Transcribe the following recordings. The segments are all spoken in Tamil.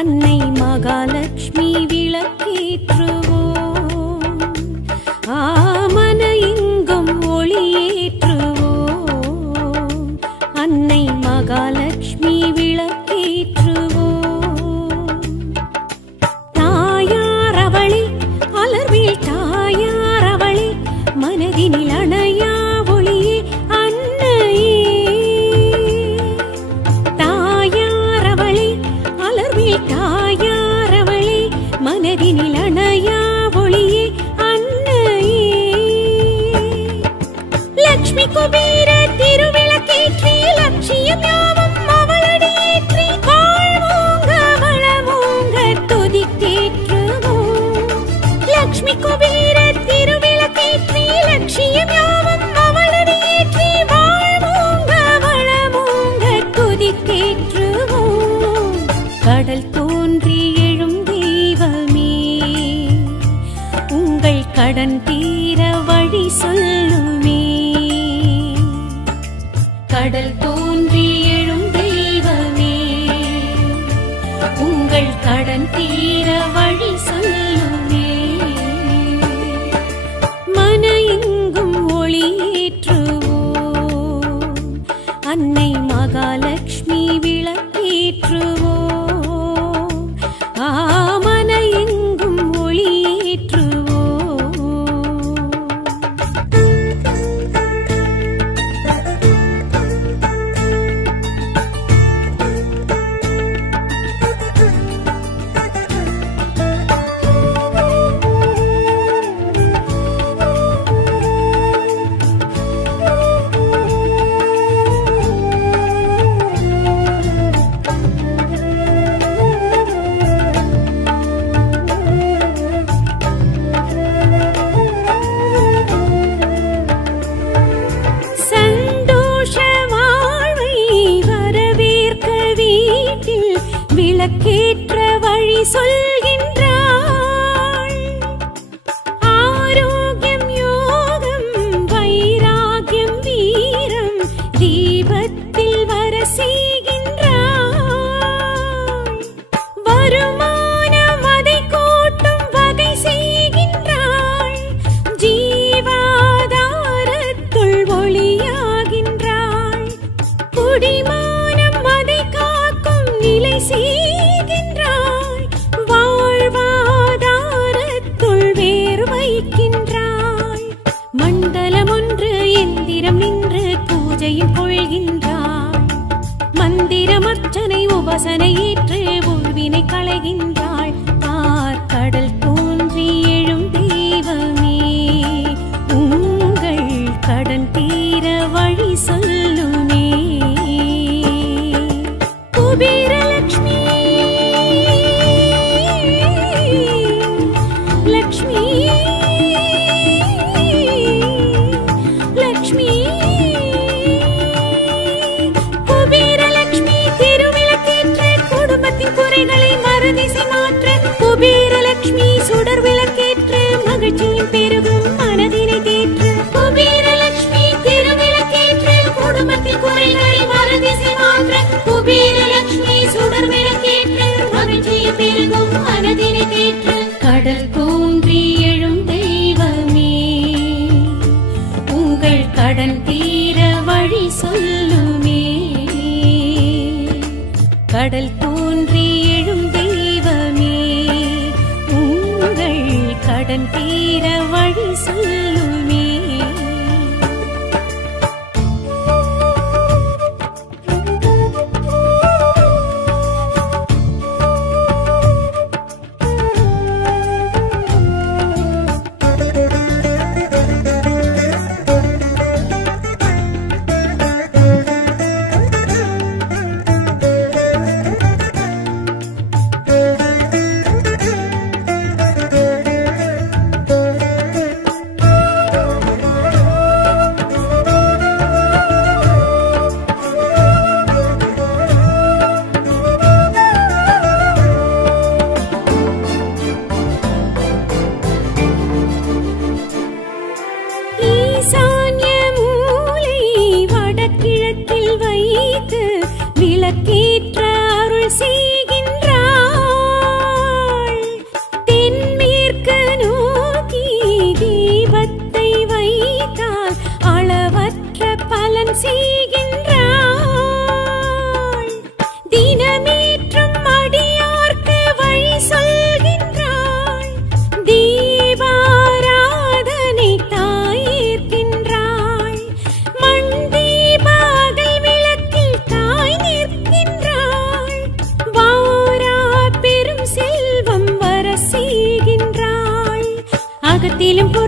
அன்னை மகாலட்சுமி விளக்கேற்றுவோம், ஆமன எங்கும் ஒளியேற்றுவோம். அன்னை மகாலட்சுமி விளக்கேற்றுவோம். தாயார் அவளே, அலர்வேல் தாயார் அவளே, மனதினில் அணையா ஒளியே அன்னையே. தாயார் அவளே, அலர்வேல் தாயார் அவளே, மனதினில் அணையா ஒளியே அன்னையே. லக்ஷ்மி குபேர திருவிளக்கேற்றி லட்சியம் யாவும் அவளடியேற்றி வாழ்வோங்க வளமோங்க துதித்தேற்றுவோம். லக்ஷ்மி குபேர திருவிளக்கேற்றி லட்சியம் யாவும் அவளடியேற்றி வாழ்வோங்க வளமோங்க துதித்தேற்றுவோம். கடல் தோன்றி எழும் தெய்வமே, உங்கள் கடன் தீர வழி சொல்லுமே. கடல் தோன்றி எழும் தெய்வமே, உங்கள் கடன் தீர வழி சொல்லுமே. மன எங்கும் ஒளியேற்றுவோம், அன்னை மகாலட்சுமி விளக்கேற்றுவோம், ஆமன எங்கும் ஒளியேற்றுவோம். சந்தோஷ வாழ்வை வரவேற்க வீட்டில் விளக்கேற்ற வழி சொல்கின்றாள். ஆரோக்கியம் யோகம் வைராகியம் வீரம் தீபத்தில் வர செய்கின்றாள். வருமானம் அதை கூட்டும் வகை செய்கின்றாள். ஜீவாதாரத்துள் ஒளியாகின்றாள். குடிமானம் அதை காக்கும் நிலை செய்கின்றாள். வாழ்வாதாரத்துள் வேறு வைக்கின்றாள். மண்டலம் ஒன்று எந்திரம் நின்று பூஜையில் கொள்கின்றாள். மந்திரம் அர்ச்சனை உபாசனை ஏற்று உள்வினை களைகின்றாள். கடல் தோன்றி எழும் தெய்வமே, உங்கள் கடன் தீர வழி சொல்லுமே. குபேரலக்ஷ்மி லக்ஷ்மி லக்ஷ்மி குபேரலக்ஷ்மி திருவிளக்கேற்ற குடும்பத்தின் குறைகளை மறுதிசை மாற்ற. குபேரலக்ஷ்மி சுடர் விளக்கேற்று மகிழ்ச்சியின் பெருகும் மனதினை தேற்று. குபேரலக்ஷ்மி திருவிளக்கேற்று குடும்பத்தின் குறைகளை மறுதிசை மாற்ற. குபேரலக்ஷ்மி சுடர் விளக்கேற்று மகிழ்ச்சியின் பெருகும் மனதினை தேற்று. கடல் தோன்றி எழும் தெய்வமே, உங்கள் கடன் தீர வழி சொல்லுமே. கடல் தோன்றி எழும் தெய்வமே, உங்கள் கடன் தீர வழி சொல்லுமே.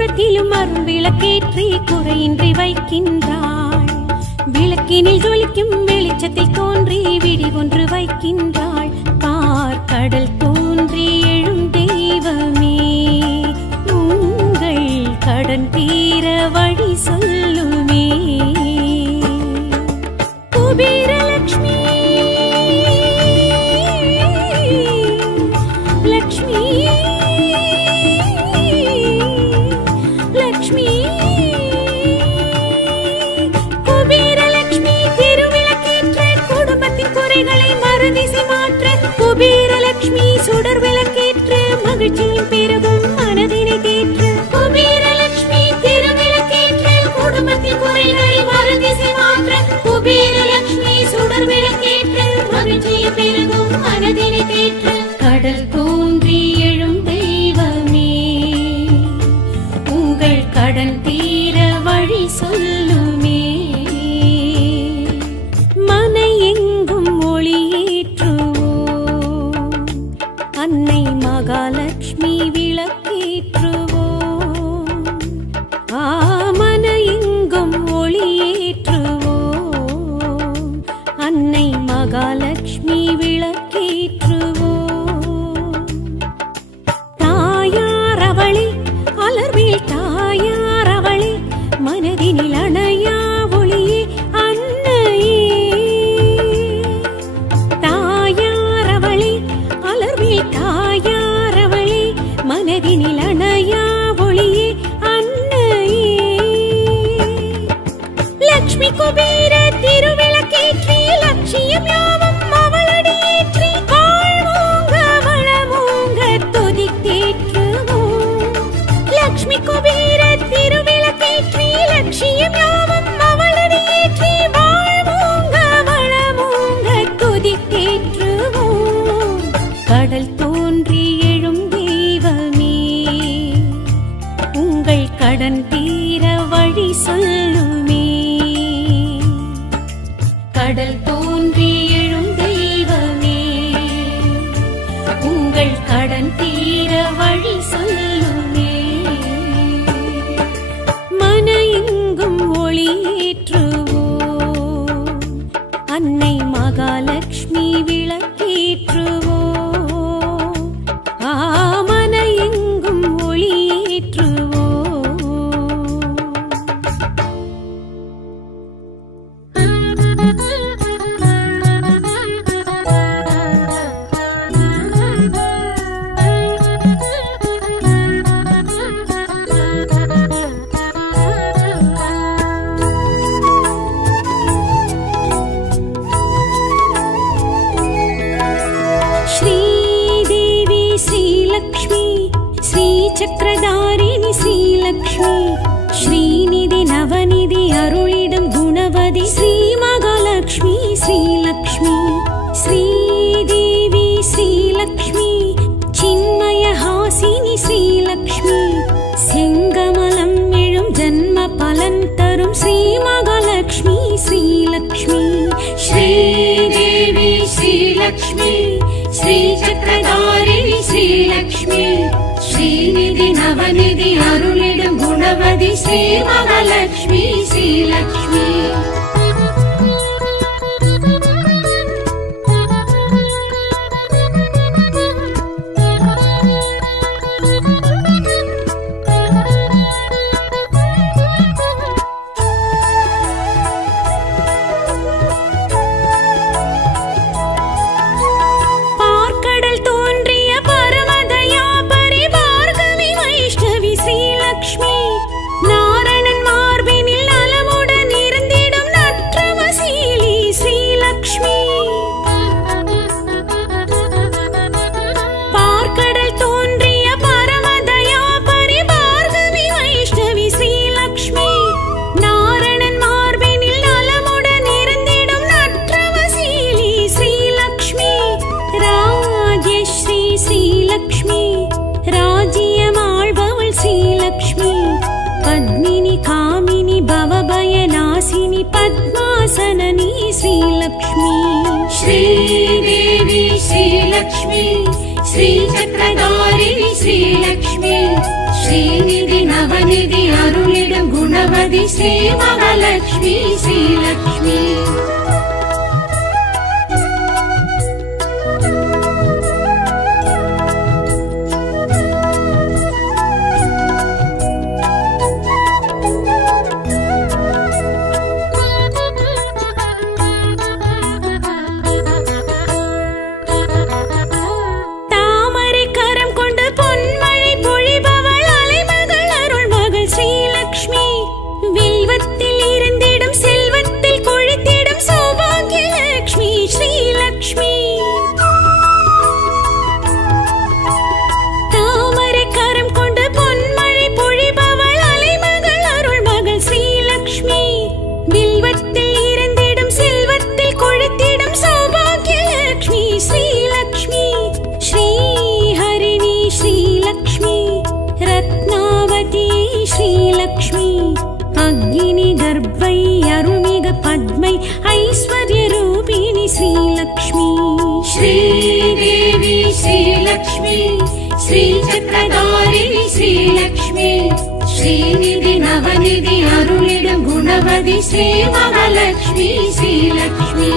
புறத்திலும் அருள் விளக்கேற்றி குறையின்றி வைக்கின்றாள். விளக்கினில் ஜொலிக்கும் வெளிச்சத்தில் தோன்றி விடி ஒன்று வைக்கின்றாள். பார்க்கடல் தோன்றி எழும் தெய்வமே, உங்கள் கடன் தீர வழி சொல்லுமே. குபேரலக்ஷ்மி லக்ஷ்மி லக்ஷ்மி குபேரலக்ஷ்மி திருவிளக்கேற்ற குடும்பத்தின் குறைகளை மறுதிசை மாற்ற. குபேரலக்ஷ்மி சுடர் விளக்கேற்ற மகிழ்ச்சியின் பெருகும் மனதினை தேற்ற. குபேரலக்ஷ்மி திருவிளக்கேற்ற குடும்பத்தின் குறைகளை மறுதிசை மாற்ற. குபேரலக்ஷ்மி சுடர் விளக்கேற்ற மகிழ்ச்சியின் பெருகும் மனதினை தேற்ற. கடல் தோன்றி எழும் தெய்வமே, உங்கள் கடன் தீர வழி சொல்லுமே. மனை எங்கும் ஒளியேற்றுவோம், அன்னை மகாலட்சுமி விளக்கேற்றுவோம். மன எங்கும் ஒளியேற்றுவோம், அன்னை மகாலட்சுமி விளக்கேற்றுவோம். தாயார் அவளே, அலர்வில் தாயார் அவளே, மனதினில் அணையா ஒளியே அன்னையே. தாயார் அவளே, அலர்வில் தாயார் அவளே, மனதினில் அணையா ஒளியே அன்னையே. லக்ஷ்மி குபேர திருவிளக்கேற்றி லட்சியம் யாவும் அவளடியேற்றி வாழ்வோங்க வளமோங்க துதித்தேற்றுவோம். லக்ஷ்மி குபேர திருவிளக்கேற்றி லட்சியம் யாவும் அவளடியேற்றி வாழ்வோங்க வளமோங்க துதித்தேற்றுவோம். கடல் தோன்றி எழும் தெய்வமே, உங்கள் கடன் தீர வழி சொல்லுமே. கடல் தோன்றி எழும் தெய்வமே, உங்கள் கடன் தீர வழி சொல்லுமே. மன எங்கும் ஒளியேற்றுவோம், அன்னை மகாலட்சுமி விளக்கேற்றுவோம். மன எங்கும் ஒளியேற்றுவோம். श्रीदेवी श्रीलक्ष्मी श्रीचक्रधारिणि श्रीलक्ष्मी श्रीनिधि नवनिधि अरुळिडुम गुणवதி श्रीमहालक्ष्मी श्रीलक्ष्मी. श्रीदेवी श्रीलक्ष्मी चिन्मयहासिनी श्रीलक्ष्मी செங்கமலம் எழும் ஜன்ம பலன் தரும் ஸ்ரீமகாலட்சுமி ஸ்ரீலக்ஷ்மி. ஸ்ரீதேவி ஸ்ரீலக்ஷ்மி ஸ்ரீசக்கரதாரிணி ஸ்ரீலக்ஷ்மி ஸ்ரீநிதி நவநிதி அருளிடும் குணவதி ஸ்ரீமகாலட்சுமி ஸ்ரீலக்ஷ்மி. पद्मासननी श्रीलक्ष्मी. श्रीदेवी श्रीलक्ष्मी श्रीचक्रधारिणी श्रीलक्ष्मी श्रीनिधि நவநிதி அருளிடும் குணவதி ஸ்ரீ மகாலட்சுமி ஸ்ரீலக்ஷ்மி. श्रीलक्ष्मी श्रीचक्रधारिणी श्रीलक्ष्मी श्रीनिधि नवनिधि अरुளிடும் குணவதி ஸ்ரீ மகாலட்சுமி ஸ்ரீலக்ஷ்மி.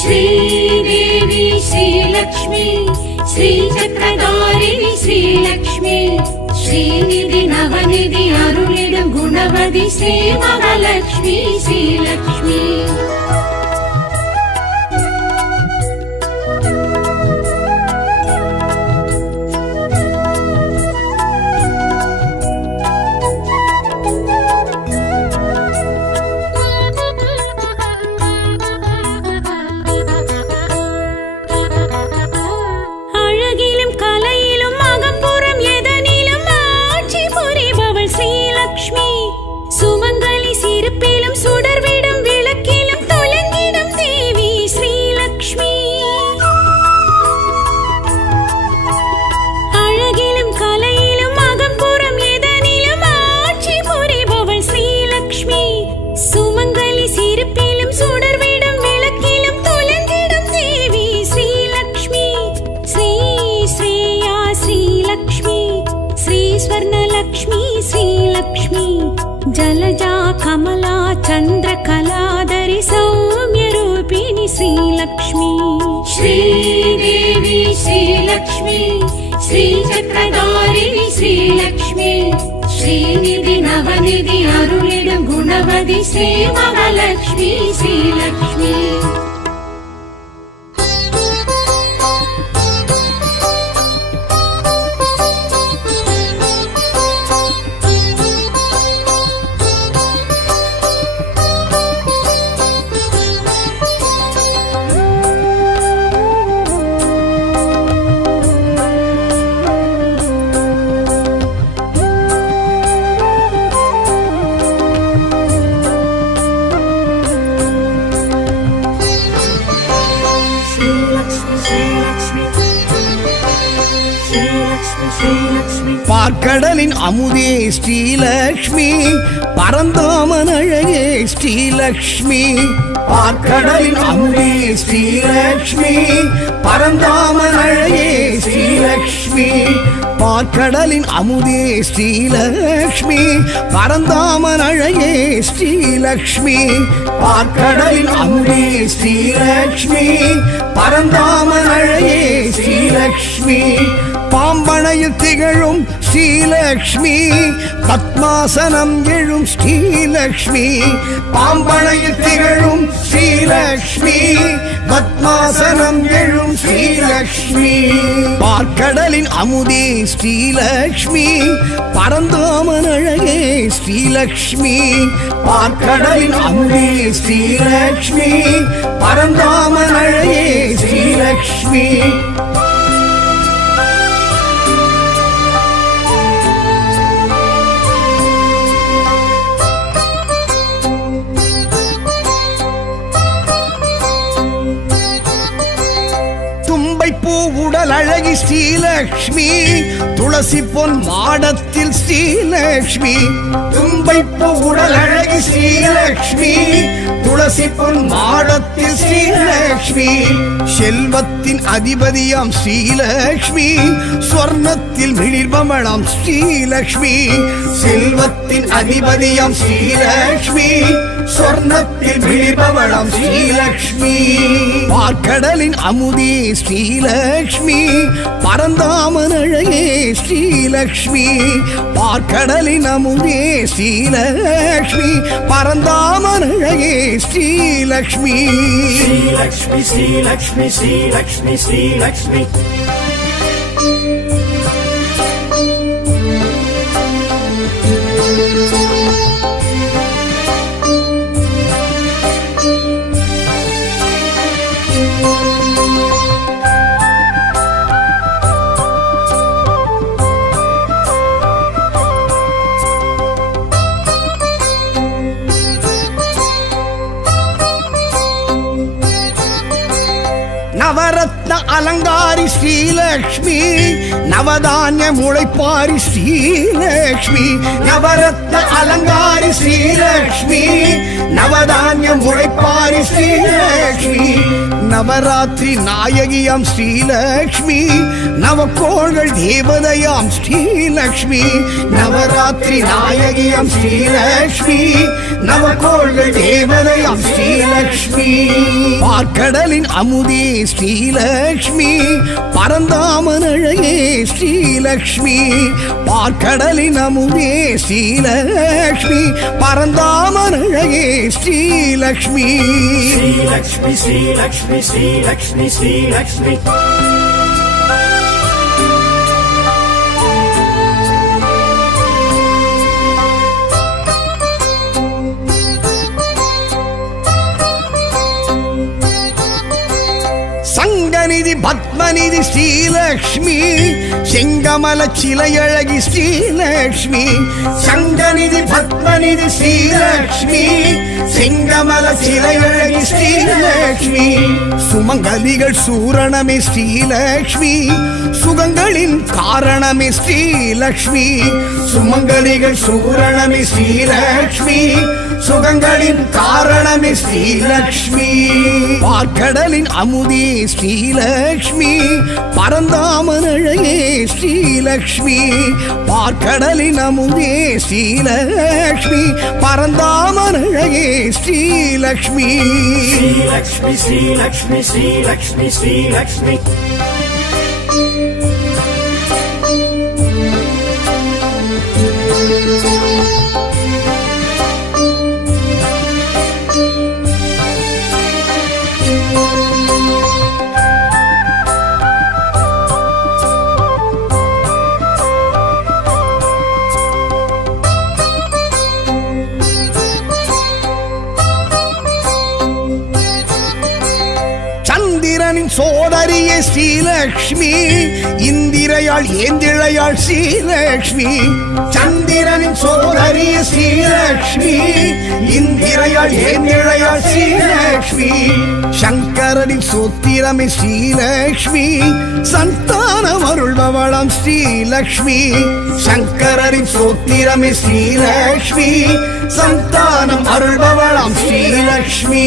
श्रीदेवी श्रीलक्ष्मी श्रीचक्रधारिणी श्रीलक्ष्मी श्रीनिधि नवनिधि अरुளிடும் குணவதி ஸ்ரீ மகாலட்சுமி ஸ்ரீலக்ஷ்மி. जलजा कमला चंद्रकलाधरी सौम्यरूपिणी श्रीलक्ष्मी. श्रीदेवी श्रीलक्ष्मी श्रीचक्रधारिणी श्रीलक्ष्मी श्रीनिधि नवनिधि अरुளிடும் குணவதி ஸ்ரீ மகாலட்சுமி ஸ்ரீலக்ஷ்மி. பார்க்கடலின் அமுதே ஸ்ரீலக்ஷ்மி பரந்தாமன் அழகே ஸ்ரீலக்ஷ்மி. பார்க்கடலின் அமுதே ஸ்ரீலக்ஷ்மி பரந்தாமன் அழகே ஸ்ரீலக்ஷ்மி. பார்க்கடலின் அமுதே ஸ்ரீலக்ஷ்மி பரந்தாமன் அழகே ஸ்ரீலக்ஷ்மி. பார்க்கடலின் அமுதே ஸ்ரீலக்ஷ்மி பரந்தாமன் அழகே ஸ்ரீலக்ஷ்மி. பாம்பனையில் திகழும் ஸ்ரீலக்ஷ்மி பத்மாசனம் எழும் ஸ்ரீலக்ஷ்மி பாம்பனையில் திகழும் ஸ்ரீலக்ஷ்மி பத்மாசனம் எழும் ஸ்ரீலக்ஷ்மி பார்க்கடலின் அமுதே ஸ்ரீலக்ஷ்மி பரந்தாமன் அழகே ஸ்ரீலக்ஷ்மி பார்க்கடலின் அமுதே ஸ்ரீலக்ஷ்மி பரந்தாமன் அழகே ஸ்ரீலக்ஷ்மி உடல் அழகி ஸ்ரீலக்ஷ்மி துளசி பொன் மாடத்தில் ஸ்ரீலக்ஷ்மி தும்பைப்பு உடல் அழகி ஸ்ரீலக்ஷ்மி துளசி பொன் மாடத்தில் ஸ்ரீலக்ஷ்மி செல்வத்தின் அதிபதியாம் ஸ்ரீலக்ஷ்மி ஸ்வர்ணத்தில் விழிர்பமளாம் ஸ்ரீலக்ஷ்மி செல்வத்தின் அதிபதியாம் ஸ்ரீலக்ஷ்மி சொர்ணத்தில் விழிபவளம் ஸ்ரீலக்ஷ்மி பார்க்கடலின் அமுதே ஸ்ரீலக்ஷ்மி பரந்தாமன் அழகே ஸ்ரீலக்ஷ்மி பார்க்கடலின் அமுதே ஸ்ரீலக்ஷ்மி பரந்தாமன் அழகே ஸ்ரீலக்ஷ்மி ஸ்ரீலக்ஷ்மி ஸ்ரீலக்ஷ்மி ஸ்ரீலக்ஷ்மி ஸ்ரீலக்ஷ்மி நவரத்ன அலங்காரி ஸ்ரீலக்ஷ்மி நவதானிய முளைப்பாரி ஸ்ரீலக்ஷ்மி நவரத்ன அலங்காரி ஸ்ரீலக்ஷ்மி நவதானிய முளைப்பாரி ஸ்ரீலக்ஷ்மி நவராத்திரி நாயகியாம் ஸ்ரீலக்ஷ்மி நவக்கோள்கள் தேவதையாம் ஸ்ரீலக்ஷ்மி நவராத்திரி நாயகியாம் ஸ்ரீலக்ஷ்மி நவக்கோள்கள் தேவதையாம் ஸ்ரீலக்ஷ்மி பார்க்கடலின் அமுதே ஸ்ரீலக்ஷ்மி பரந்தாமன் அழகே ஸ்ரீலக்ஷ்மி பார்க்கடலின் அமுதே ஸ்ரீலக்ஷ்மி பரந்தாமன் அழகே ஸ்ரீலக்ஷ்மி ஸ்ரீலக்ஷ்மி ஸ்ரீலக்ஷ்மி ஸ்ரீலக்ஷ்மி ஸ்ரீலக்ஷ்மி சங்கநிதி பத்மநிதி ஸ்ரீலக்ஷ்மி செங்கமல சிலையழகி ஸ்ரீலக்ஷ்மி சங்கநிதி பத்மநிதி ஸ்ரீலக்ஷ்மி செங்கமல சிலையழகி ஸ்ரீலக்ஷ்மி சுமங்கலிகள் சூரணமே ஸ்ரீலக்ஷ்மி சுகங்களின் காரணமே ஸ்ரீலக்ஷ்மி சுமங்கலிகள் சூரணமே ஸ்ரீலக்ஷ்மி சுகங்களின் காரணமே ஸ்ரீலக்ஷ்மி பார்க்கடலின் அமுதே ஸ்ரீலக்ஷ்மி பரந்தாமன் அழகே ஸ்ரீலக்ஷ்மி பார்க்கடலின் அமுதே ஸ்ரீலக்ஷ்மி பரந்தாமன் அழகே ஸ்ரீலக்ஷ்மி ஸ்ரீலக்ஷ்மி ஸ்ரீலக்ஷ்மி ஸ்ரீலக்ஷ்மி ஸ்ரீலக்ஷ்மி சந்திரனின் சோதரியே ஸ்ரீலக்ஷ்மி இந்திரையாள் ஏந்திழையாள் ஸ்ரீலக்ஷ்மி சந்திரனின் சோதரியே ஸ்ரீலக்ஷ்மி இந்திரையாள் ஏந்திழையாள் ஸ்ரீலக்ஷ்மி சங்கரனின் சோத்திரமே ஸ்ரீலக்ஷ்மி சந்தானம் அருள்பவளாம் ஸ்ரீலக்ஷ்மி சங்கரனின் சோத்திரமே ஸ்ரீலக்ஷ்மி சந்தானம் அருள்பவளாம் ஸ்ரீலக்ஷ்மி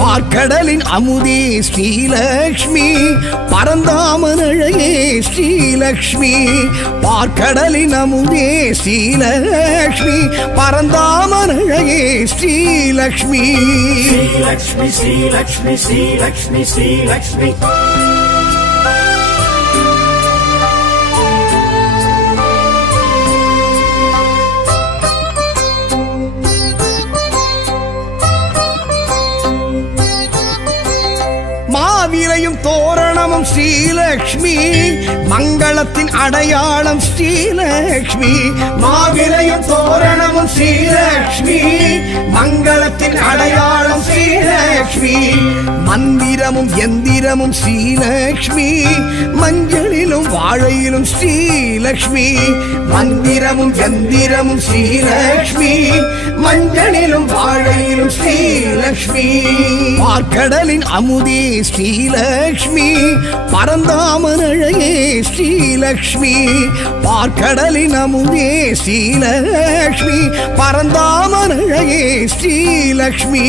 பார்க்கடலின் அமுதே ஸ்ரீலக்ஷ்மி பரந்தாமன் அழகே ஸ்ரீலக்ஷ்மி பார்க்கடலின் அமுதே ஸ்ரீலக்ஷ்மி பரந்தாமன் அழகே ஸ்ரீலக்ஷ்மி ஸ்ரீலக்ஷ்மி ஸ்ரீலக்ஷ்மி ஸ்ரீலக்ஷ்மி ஸ்ரீலக்ஷ்மி மாவிலையும் தோரணமும் ஸ்ரீலக்ஷ்மி மங்களத்தின் அடையாளம் ஸ்ரீலக்ஷ்மி மாவிலையும் தோரணமும் ஸ்ரீலக்ஷ்மி மங்களத்தின் அடையாளம் ஸ்ரீலக்ஷ்மி மந்திரமும் எந்திரமும் ஸ்ரீலக்ஷ்மி மஞ்சளிலும் வாழையிலும் ஸ்ரீலக்ஷ்மி மந்திரமும் எந்திரமும் ஸ்ரீலக்ஷ்மி மஞ்சளிலும் வாழையிலும் ஸ்ரீலக்ஷ்மி பார்க்கடலின் அமுதே ஸ்ரீலக்ஷ்மி பரந்தாமன் அழகே ஸ்ரீலக்ஷ்மி பார்க்கடலின் அமுதே ஸ்ரீலக்ஷ்மி பரந்தாமன் அழகே ஸ்ரீலக்ஷ்மி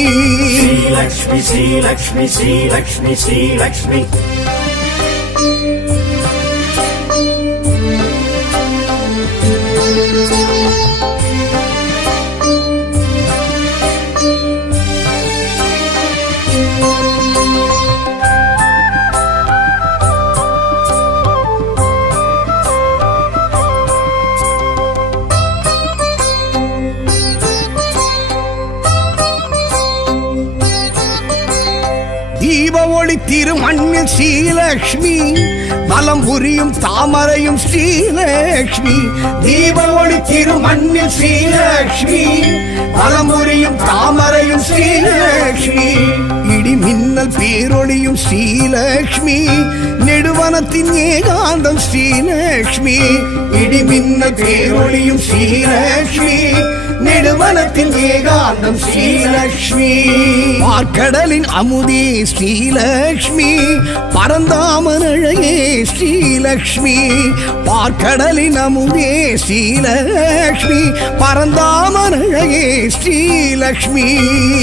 ஸ்ரீலக்ஷ்மி ஸ்ரீலக்ஷ்மி ஸ்ரீலக்ஷ்மி ஸ்ரீலக்ஷ்மி தீப ஒளி திருமண்ணில் ஸ்ரீலக்ஷ்மி வலம் புரியும் தாமரையும் ஸ்ரீலக்ஷ்மி தீப ஒளி திருமண்ணில் ஸ்ரீலக்ஷ்மி வலம் புரியும் தாமரையும் ஸ்ரீலக்ஷ்மி இடி மின்னல் பேரொளியும் ஸ்ரீலக்ஷ்மி நெடுவனத்தின் ஏகாந்தம் ஸ்ரீலக்ஷ்மி இடி மின்னல் பேரொளியும் ஸ்ரீலக்ஷ்மி நெடுவனத்தின் ஏகாந்தம் ஸ்ரீலக்ஷ்மி பார்க்கடலின் அமுதே ஸ்ரீலக்ஷ்மி பரந்தாமன் அழகே ஸ்ரீலக்ஷ்மி பார்க்கடலின் அமுதே ஸ்ரீலக்ஷ்மி பரந்தாமன் அழகே ஸ்ரீலக்ஷ்மி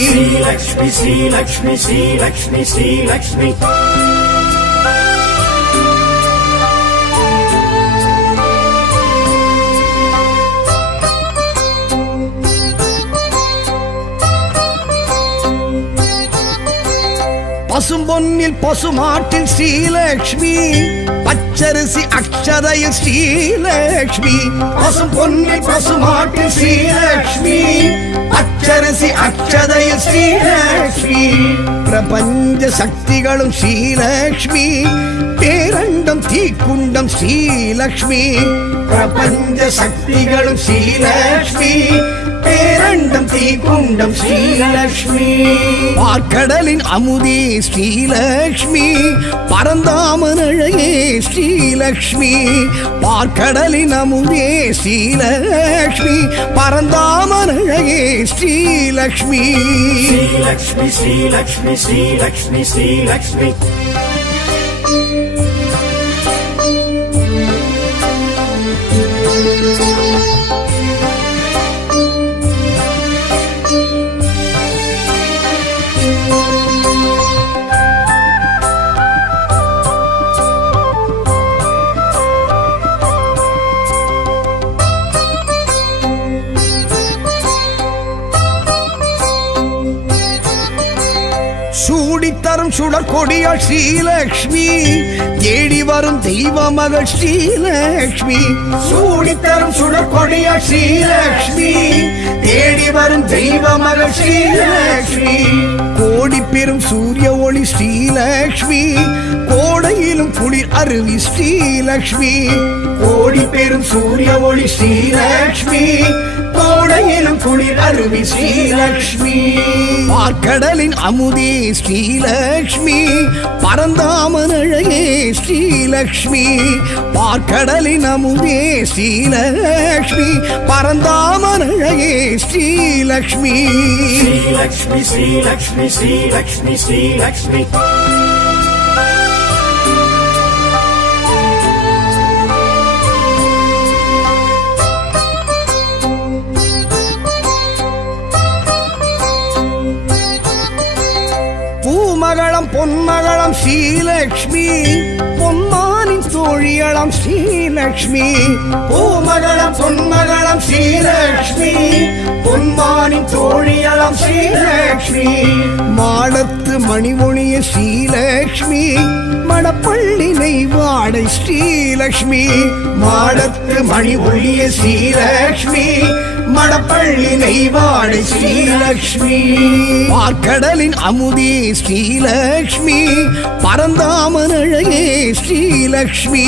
ஸ்ரீலக்ஷ்மி ஸ்ரீலக்ஷ்மி ஸ்ரீலக்ஷ்மி ஸ்ரீலக்ஷ்மி பசும்பொன்னில் பசுமாட்டில் ஸ்ரீலக்ஷ்மி பச்சரிசி அக்ஷதையில் ஸ்ரீலக்ஷ்மி பசும்பொன்னில் பசுமாட்டில் ஸ்ரீலக்ஷ்மி பச்சரிசி அக்ஷதையில் ஸ்ரீலக்ஷ்மி பிரபஞ்ச சக்திகளும் ஸ்ரீலக்ஷ்மி பேரண்டம் தீக்குண்டம் ஸ்ரீலக்ஷ்மி பிரபஞ்ச சக்திகளும் ஸ்ரீலக்ஷ்மி பேரண்டம் தீக்குண்டம் ஸ்ரீலக்ஷ்மி பார்க்கடலின் அமுதே ஸ்ரீலக்ஷ்மி பரந்தாமன் அழகே ஸ்ரீலக்ஷ்மி பார்க்கடலின் அமுதே ஸ்ரீலக்ஷ்மி பரந்தாமன் அழகே ஸ்ரீலக்ஷ்மி ஸ்ரீலக்ஷ்மி ஸ்ரீலக்ஷ்மி ஸ்ரீலக்ஷ்மி ஸ்ரீலக்ஷ்மி சூடித்தரும் சுடர் கொடியாள் ஸ்ரீலக்ஷ்மி தேடி வரும் தெய்வ மகள் ஸ்ரீலக்ஷ்மி சூடித்தரும் சுடர் கொடியாள் ஸ்ரீலக்ஷ்மி தேடி வரும் தெய்வ மகள் ஸ்ரீலக்ஷ்மி கோடி பெரும் சூரிய ஒளி ஸ்ரீலக்ஷ்மி கோடையிலும் குளிர் அருவி ஸ்ரீலக்ஷ்மி கோடி பெரும் சூரிய ஒளி ஸ்ரீலக்ஷ்மி கோடையிலும் குளிர் அருவி ஸ்ரீலக்ஷ்மி பார்க்கடலின் அமுதே ஸ்ரீலக்ஷ்மி பரந்தாமன் அழகே ஸ்ரீலக்ஷ்மி பார்க்கடலின் அமுதே ஸ்ரீலக்ஷ்மி பரந்தாமன் அழகே ஸ்ரீலக்ஷ்மி ஸ்ரீலக்ஷ்மி ஸ்ரீலக்ஷ்மி ஸ்ரீலக்ஷ்மி ஸ்ரீலக்ஷ்மி பூமகளம் பொன்மகளம் ஸ்ரீலக்ஷ்மி பொன்மானின் தோழியளம் ஸ்ரீலக்ஷ்மி பூமகளம் பொன்மகளம் ஸ்ரீலக்ஷ்மி பொன்மானின் தோழியளம் ஸ்ரீலக்ஷ்மி மாடத்து மணிமொழிய ஸ்ரீலக்ஷ்மி மணப்பள்ளி நெய்வாடை ஸ்ரீலக்ஷ்மி மாடத்து மணி ஒளிய ஸ்ரீலக்ஷ்மி மடப்பள்ளி நெய்வாடை ஸ்ரீலக்ஷ்மி பார்க்கடலின் அமுதே ஸ்ரீலக்ஷ்மி பரந்தாமன் அழகே ஸ்ரீலக்ஷ்மி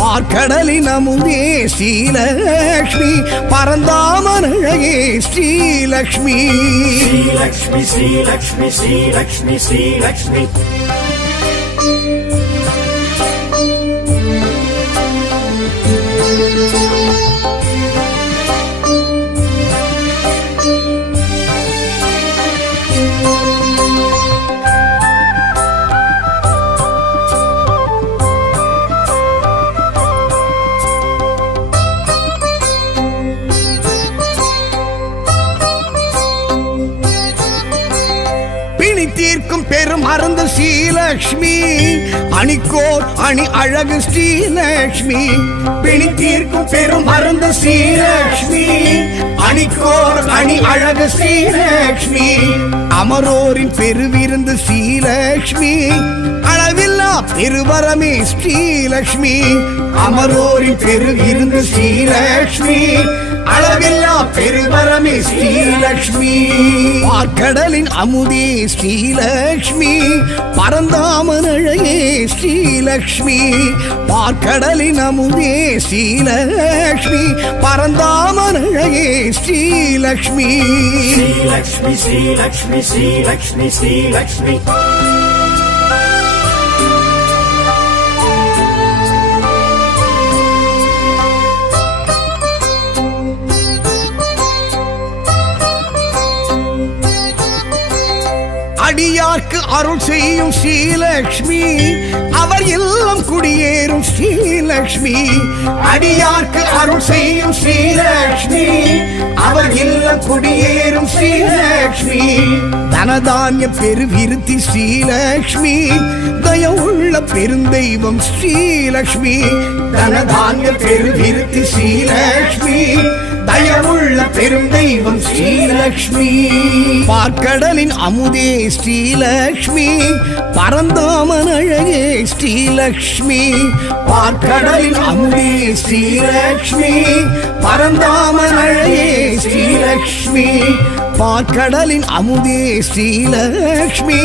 பார்க்கடலின் அமுதே ஸ்ரீலக்ஷ்மி பரந்தாமன் அழகே ஸ்ரீலக்ஷ்மி ஸ்ரீலக்ஷ்மி ஸ்ரீலக்ஷ்மி ஸ்ரீலக்ஷ்மி ஸ்ரீலக்ஷ்மி தீர்க்கும் பெரும் மருந்து ஸ்ரீலக்ஷ்மி அணிக்கோர் அணி அழகு ஸ்ரீலக்ஷ்மி பிணி தீர்க்கும் பெரும் மருந்து ஸ்ரீலக்ஷ்மி அணிக்கோர் அணி அழகு ஸ்ரீலக்ஷ்மி அமரோரின் பெருவிருந்து ஸ்ரீலக்ஷ்மி அளவில்லா பெருவரமே ஸ்ரீலக்ஷ்மி அமரோரின் பெருவிருந்து ஸ்ரீலக்ஷ்மி அளவில்லா பெருவரமே ஸ்ரீலக்ஷ்மி பார்க்கடலின் அமுதே ஸ்ரீலக்ஷ்மி பரந்தாமன் அழகே ஸ்ரீலக்ஷ்மி பார்க்கடலின் அமுதே ஸ்ரீலக்ஷ்மி பரந்தாமன் அழகே ஸ்ரீலக்ஷ்மி ஸ்ரீலக்ஷ்மி ஸ்ரீலக்ஷ்மி ஸ்ரீலக்ஷ்மி ஸ்ரீலக்ஷ்மி அடியார்க்கு அருள் செய்யும் ஸ்ரீலக்ஷ்மி அவர் இல்லம் குடியேறும் ஸ்ரீலக்ஷ்மி அடியார்க்கு அருள் செய்யும் ஸ்ரீலக்ஷ்மி அவர் இல்லம் குடியேறும் ஸ்ரீலக்ஷ்மி தனதானிய பெருவிருத்தி ஸ்ரீலக்ஷ்மி தயவுள்ள பெருந்தெய்வம் ஸ்ரீலக்ஷ்மி தனதானிய பெருவிருத்தி ஸ்ரீலக்ஷ்மி தயவுள்ள பெருந்தெய்வம் ஸ்ரீலக்ஷ்மி பார்க்கடலின் அமுதே ஸ்ரீலக்ஷ்மி பரந்தாமன் அழகே ஸ்ரீலக்ஷ்மி பார்க்கடலின் அமுதே ஸ்ரீலக்ஷ்மி பரந்தாமன் அழகே ஸ்ரீலக்ஷ்மி பார்க்கடலின் அமுதே ஸ்ரீலக்ஷ்மி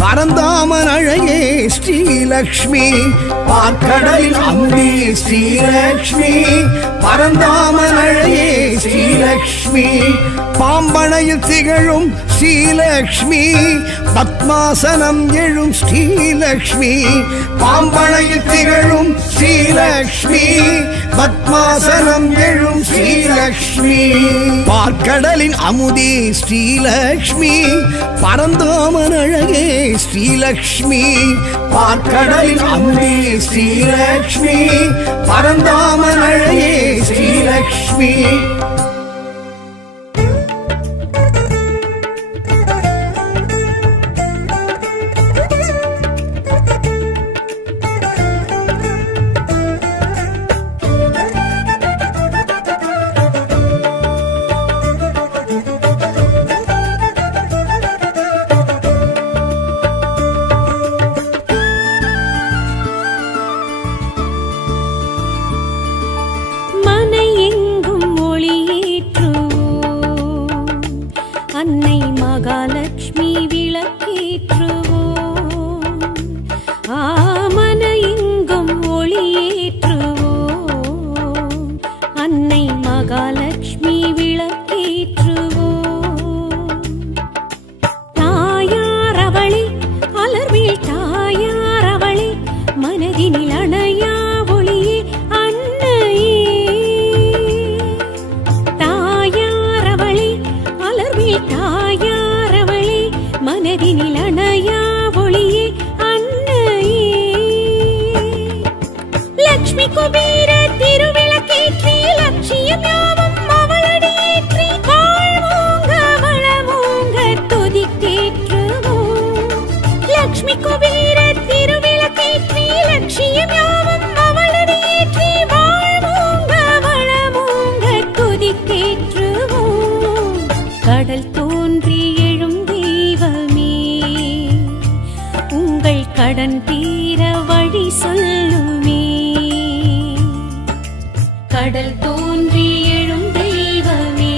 பரந்தாமன் அழகே ஸ்ரீலக்ஷ்மி பார்க்கடலின் அமுதே ஸ்ரீலக்ஷ்மி பரந்தாமன் அழகே ஸ்ரீலக்ஷ்மி பாம்பனையில் திகழும் ஸ்ரீலக்ஷ்மி பத்மாசனம் எழும் ஸ்ரீலக்ஷ்மி பாம்பனையில் திகழும் ஸ்ரீலக்ஷ்மி பத்மாசனம் எழும் ஸ்ரீலக்ஷ்மி பார்க்கடலின் அமுதே ஸ்ரீலக்ஷ்மி பரந்தாமன் அழகே ஸ்ரீலக்ஷ்மி பார்க்கடலின் அமுதே ஸ்ரீலக்ஷ்மி பரந்தாமன் அழகே ஸ்ரீலக்ஷ்மி அன்னை மகாலட்சுமி விளக்கேற்றுவோம் ஆமன எங்கும் ஒளியேற்றுவோம் அன்னை மகாலட்சுமி விளக்கேற்றுவோம் தாயார் அவளே அலர்வில் தாயார் அவளே மனதினில் அணையா ஒளியே அன்னையே தாயார் அவளே அலர்வில் தாயார் அவளே மனதினில் அணையா ஒளியே அன்னையே லக்ஷ்மி குபேர திருவிளக்கேற்றி லட்சியம் யாவும் அவளடியேற்றி வாழ்வோங்க வளமோங்க துதிக்கேற்றுவோம் லக்ஷ்மி குபேர திருவிளக்கேற்றி லட்சியம் யாவும் அவளடியேற்றி வாழ்வோங்க வளமோங்க துதிக்கேற்றுவோம் கடல் தோன்றி எழும் தெய்வமே உங்கள் கடன் தீர வழி சொல்லுமே கடல் தோன்றி எழும் தெய்வமே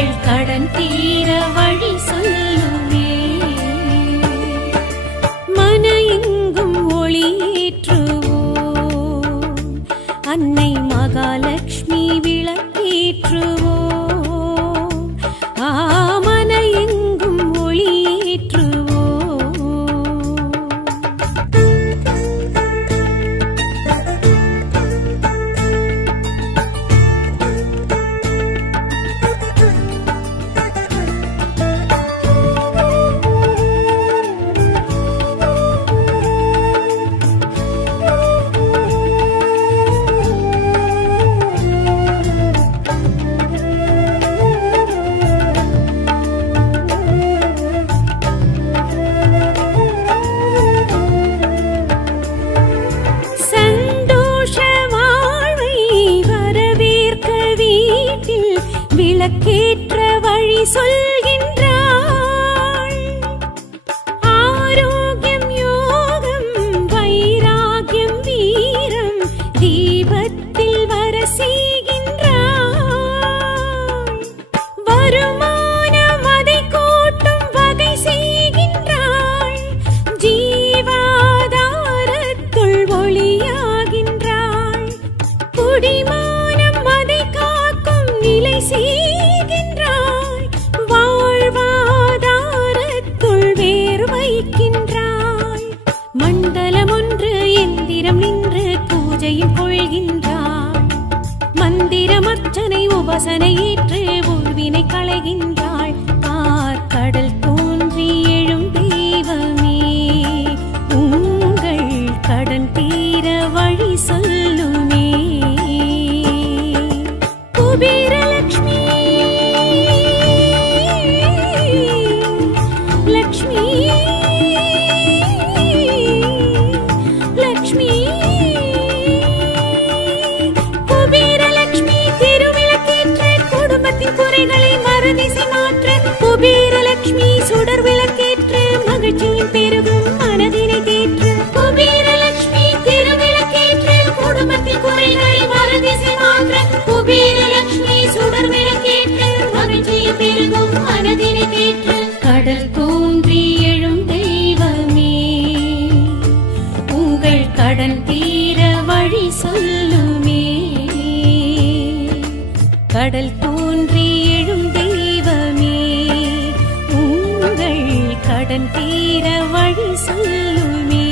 உங்கள் கடன் தீர வழி சொல்லுமே. மன எங்கும் ஒளியேற்றுவோம், அன்னை மகாலட்சுமி விளக்கேற்றுவோம். மன எங்கும் ஒளியேற்றுவோம். விளக்கேற்ற வழி சொல்கின்றாள். ஆரோக்கியம் யோகம் வைராகியம் வீரம் தீபத்தில் வர செய்கின்றாள். வருமானம் அதை கூட்டும் வகை செய்கின்றாள். ஜீவாதாரத்துள் ஒளியாகின்றாள். குடிமானம் அதை காக்கும் நிலை செய்கின்றாய். வாழ்வாதாரத்துள் வேறு வைக்கின்றாய். மண்டலம் ஒன்று எந்திரம் நின்று பூஜையில் கொள்கின்றாய். மந்திரம் அர்ச்சனை உபாசனை ஏற்று உள்வினை களைகின்றாள். கடல் தோன்றி எழும் தெய்வமே, உங்கள் கடன் தீர வழி சொல்லுமே. குபேரலட்சுமி லட்சுமி லட்சுமி குபேரலட்சுமி திருவிளக்கேற்ற குடும்பத்தின் குறைகளை மறுதிசை மாற்ற. குபேரலட்சுமி சுடர் விளக்கேற்று மகிழ்ச்சியின் பெருகும் மனதினை தேற்று. குபேரலட்சுமி திருவிளக்கேற்று குடும்பத்தின் குறைகளை மறுதிசை மாற்ற. குபேரலட்சுமி சுடர் விளக்கேற்று மகிழ்ச்சியின் பெருகும் மனதினை தேற்று. கடல் தோன்றி எழும் தெய்வமே, உங்கள் கடன் தீர வழி சொல்லுமே. கடல் தோன்றி எழும் தெய்வமே, உங்கள் கடன் தீர வழி சொல்லுமே.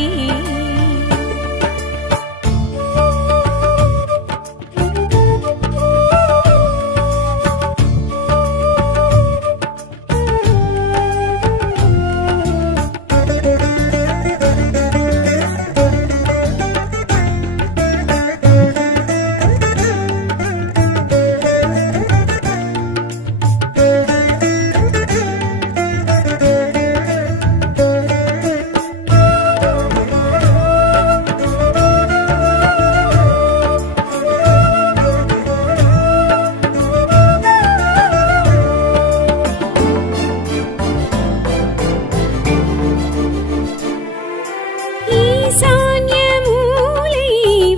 ஈசான்ய மூலை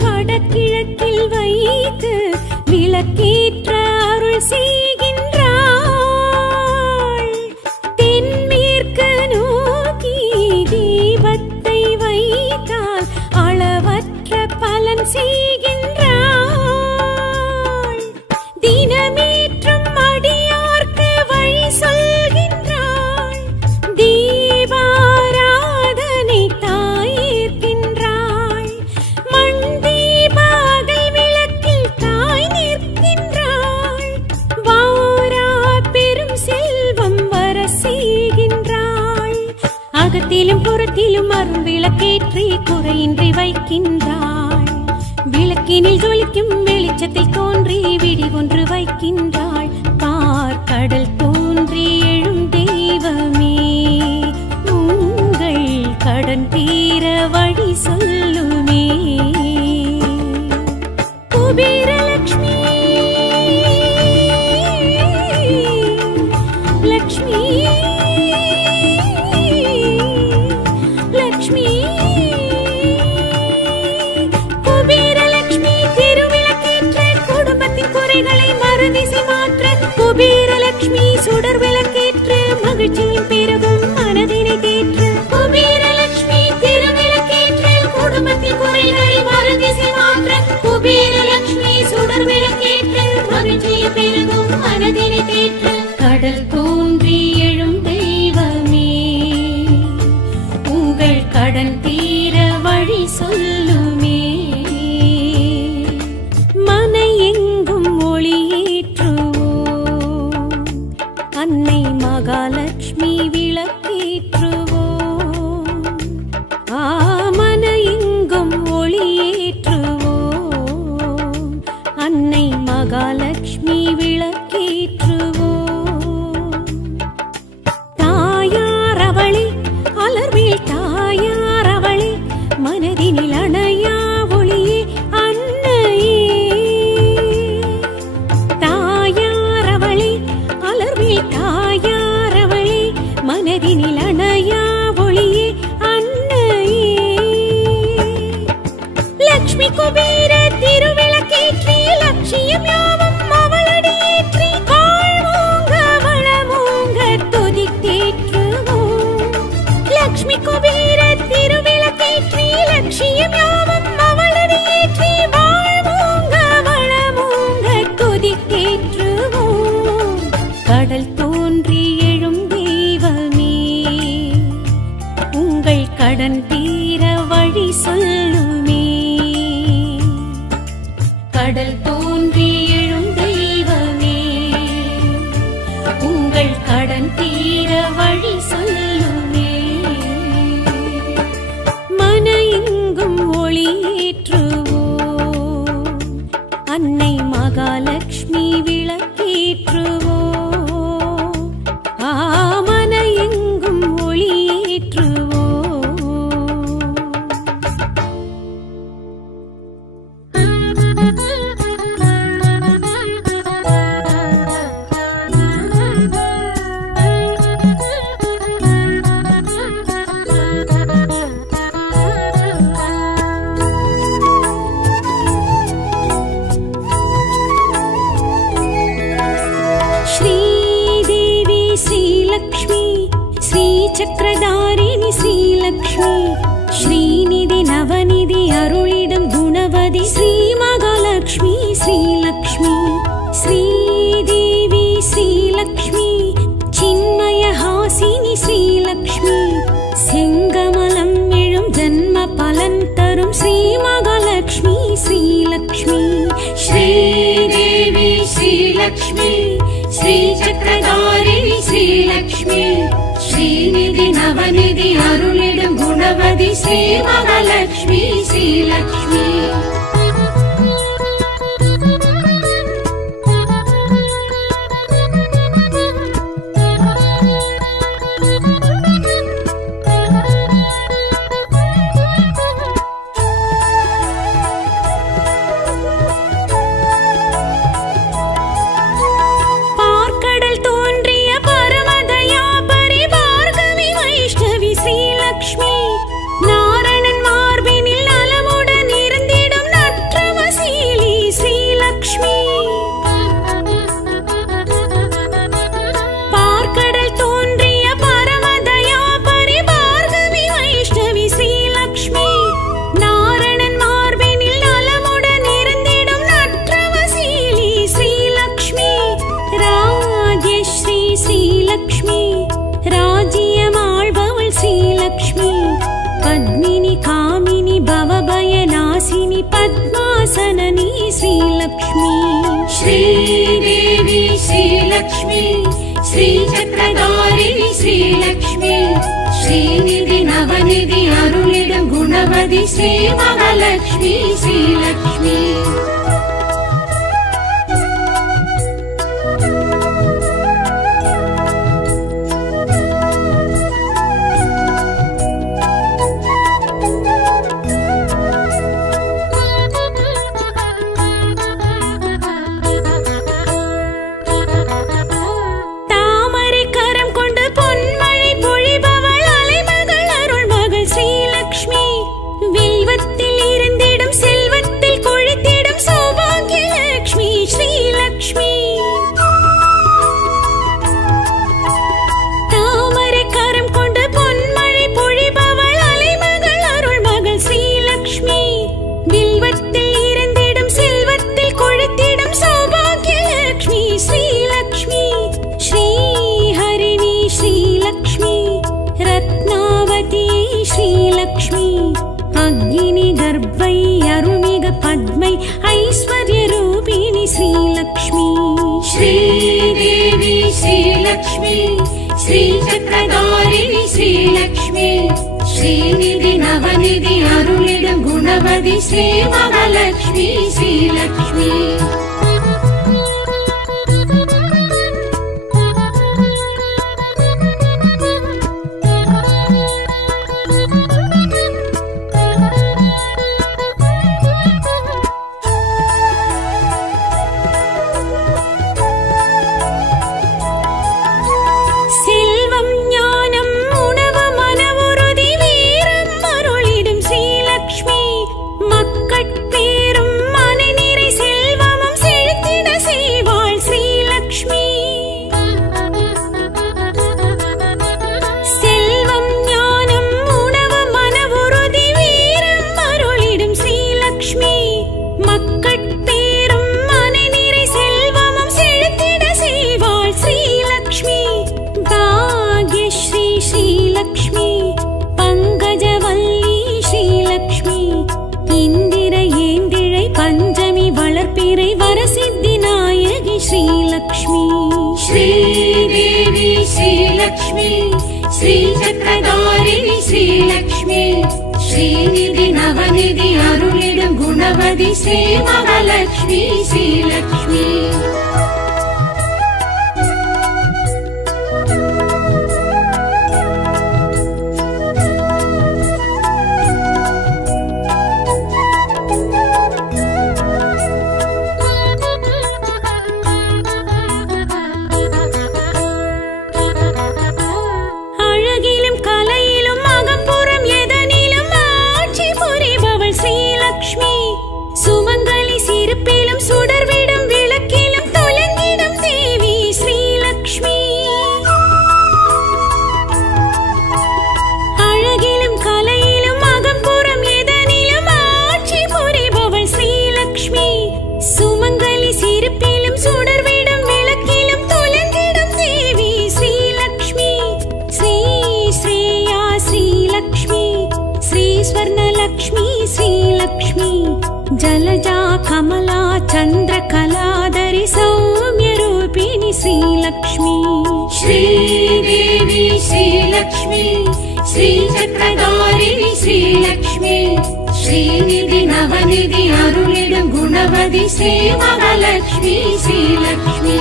வடகிழக்கில் வைத்து விளக்கேற்ற அருள் செய்கின்றாள். தென்மேற்கு நோக்கி தீபத்தை வைத்தால் அளவற்ற பலன் செய்கின்றாள். தினமேற்றும் அடியார்க்கு வழி சொல்கின்றாள். தீபாராதனை தாயேற்கின்றாள். மண் தீபாகை விளக்கில் தாய் நிற்கின்றாள். வாரா பெரும் செல்வம் வர செய்கின்றாள். அகத்திலும் புறத்திலும் அருள் விளக்கேற்றி குறையின்றி வைக்கின்றாள். விளக்கினில் ஜொலிக்கும் வெளிச்சத்தில் தோன்றி விடி ஒன்று வைக்கின்றாள். கடல் தோன்றி எழும் தெய்வமே, உங்கள் கடன் தீர வழி சொல்லுமே. குபேரலட்சுமி லட்சுமி லட்சுமி குபேரலட்சுமி திருவிளக்கேற்ற குடும்பத்தின் குறைகளை மறுதிசை மாற்ற. குபேரலட்சுமி லக்ஷ்மி குபேர திருவிளக்கேற்றி லட்சியம் யாவும் அவளது ஏற்றி வாழ்வோங்க வளமோங்க துதிக்கேற்றுவோம். கடல் தோன்றி எழும் தெய்வமே உங்கள் கடன் தீர வழி சொல்லுமே. கடல் தோன்றி எழும் தெய்வமே உங்கள் கடன் தீர வழி சொல்லுமே. மன எங்கும் ஒளியேற்றுவோம் அன்னை மகாலட்சுமி விளக்கேற்றுவோம். மன எங்கும் ஒளியேற்றுவோம். श्रीदेवी श्रीलक्ष्मी श्रीचक्रधारिणी श्रीलक्ष्मी श्रीनिधि नवनिधि अरुळिडुम गुणवதி श्री महालक्ष्मी श्रीलक्ष्मी. श्रीदेवी श्रीलक्ष्मी चिन्मयहासिनी श्रीलक्ष्मी செங்கமலம் எழும் ஜன்ம பலன் தரும் ஸ்ரீ மகாலட்சுமி ஸ்ரீலக்ஷ்மி. ஸ்ரீதேவி ஸ்ரீலக்ஷ்மி ஸ்ரீசக்கரதாரிணி ஸ்ரீலக்ஷ்மி ஸ்ரீநிதி நவநிதி அருளிடும் குணவதி ஸ்ரீ மகாலட்சுமி ஸ்ரீலக்ஷ்மி. पद्मिनी कामिनी भवभयनाशिनी पद्मासननी श्रीलक्ष्मी. श्रीदेवी श्रीलक्ष्मी श्रीचक्रधारिणी श्रीलक्ष्मी श्रीनिधि नवनिधि अरुளிடும் गुणवதி श्री महालक्ष्मी श्रीलक्ष्मी. पद्मै ऐश्वर्य रूपिणी श्रीलक्ष्मी. श्रीदेवी श्रीलक्ष्मी श्रीचक्रधारिणी श्रीलक्ष्मी श्रीनिधि नवनिधि अरुளிடும் गुणवதி श्री महालक्ष्मी श्रीलक्ष्मी. மக்கட்பேரும் மனை நிறை செல்வமும் ஸ்ரீலக்ஷ்மி ஸ்ரீநிதி நவநிதி அருளிடும் குணவதி ஸ்ரீ மகாலட்சுமி ஸ்ரீலக்ஷ்மி जलजा कमला चंद्रकलाधरी सौम्य रूपिणी श्रीलक्ष्मी श्रीदेवी श्रीलक्ष्मी श्रीचक्रधारिणी श्रीलक्ष्मी श्रीनिधि नवनिधि अरुளிடும் गुणवதி श्री महालक्ष्मी श्रीलक्ष्मी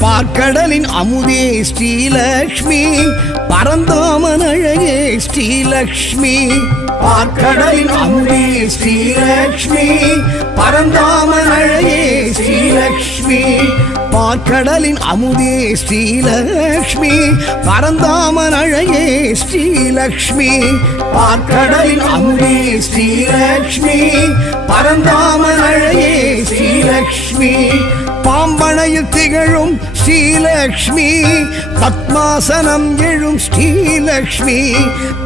பார்க்கடலின் அமுதே ஸ்ரீலக்ஷ்மி பரந்தாமன் அழகே ஸ்ரீலக்ஷ்மி பார்க்கடலின் அமுதே ஸ்ரீலக்ஷ்மி பரந்தாமன் அழகே ஸ்ரீலக்ஷ்மி பார்க்கடலின் அமுதே ஸ்ரீலக்ஷ்மி பரந்தாமன் அழகே ஸ்ரீலக்ஷ்மி பார்க்கடலின் அமுதே ஸ்ரீலக்ஷ்மி பரந்தாமன் அழகே ஸ்ரீலக்ஷ்மி பாம்பனையில் திகழும் ஸ்ரீலக்ஷ்மி பத்மாசனம் எழும் ஸ்ரீலக்ஷ்மி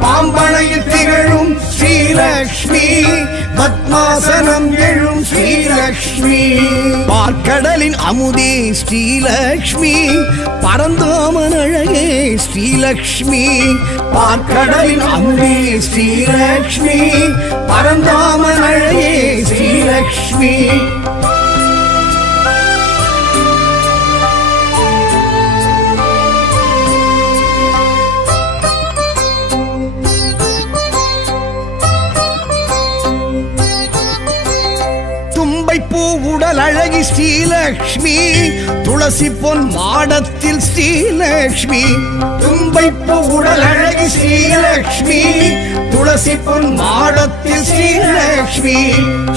பாம்பனையில் திகழும் ஸ்ரீலக்ஷ்மி பத்மாசனம் எழும் ஸ்ரீலக்ஷ்மி பார்க்கடலின் அமுதே ஸ்ரீலக்ஷ்மி பரந்தாமன் அழகே ஸ்ரீலக்ஷ்மி பார்க்கடலின் அமுதே ஸ்ரீலக்ஷ்மி பரந்தாமன் அழகே ஸ்ரீலக்ஷ்மி பூ உடல் அழகி ஸ்ரீலக்ஷ்மி துளசி பொன் மாடத்தில் ஸ்ரீலக்ஷ்மி தும்பைப்பூ உடல் அழகி ஸ்ரீலக்ஷ்மி துளசி பொன் மாடத்தில் ஸ்ரீலக்ஷ்மி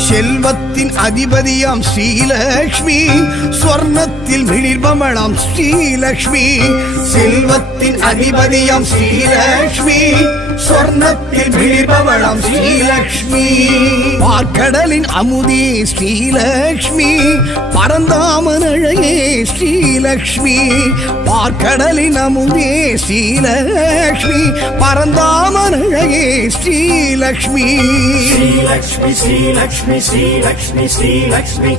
செல்வத்தின் அதிபதியாம் ஸ்ரீலக்ஷ்மி ஸ்வர்ணத்தில் மிளிர்பமளாம் ஸ்ரீலக்ஷ்மி செல்வத்தின் அதிபதியாம் ஸ்ரீலக்ஷ்மி ஸ்வர்ணத்தில் மிளிர்பவளாம் ஸ்ரீலக்ஷ்மி பார்க்கடலின் அமுதே ஸ்ரீலக்ஷ்மி பரந்தாமன் அழகே ஸ்ரீலக்ஷ்மி பார்க்கடலின் அமுதே ஸ்ரீலக்ஷ்மி பரந்தாமன் அழகே ஸ்ரீலக்ஷ்மி ஸ்ரீலக்ஷ்மி ஸ்ரீலக்ஷ்மி ஸ்ரீலக்ஷ்மி ஸ்ரீலக்ஷ்மி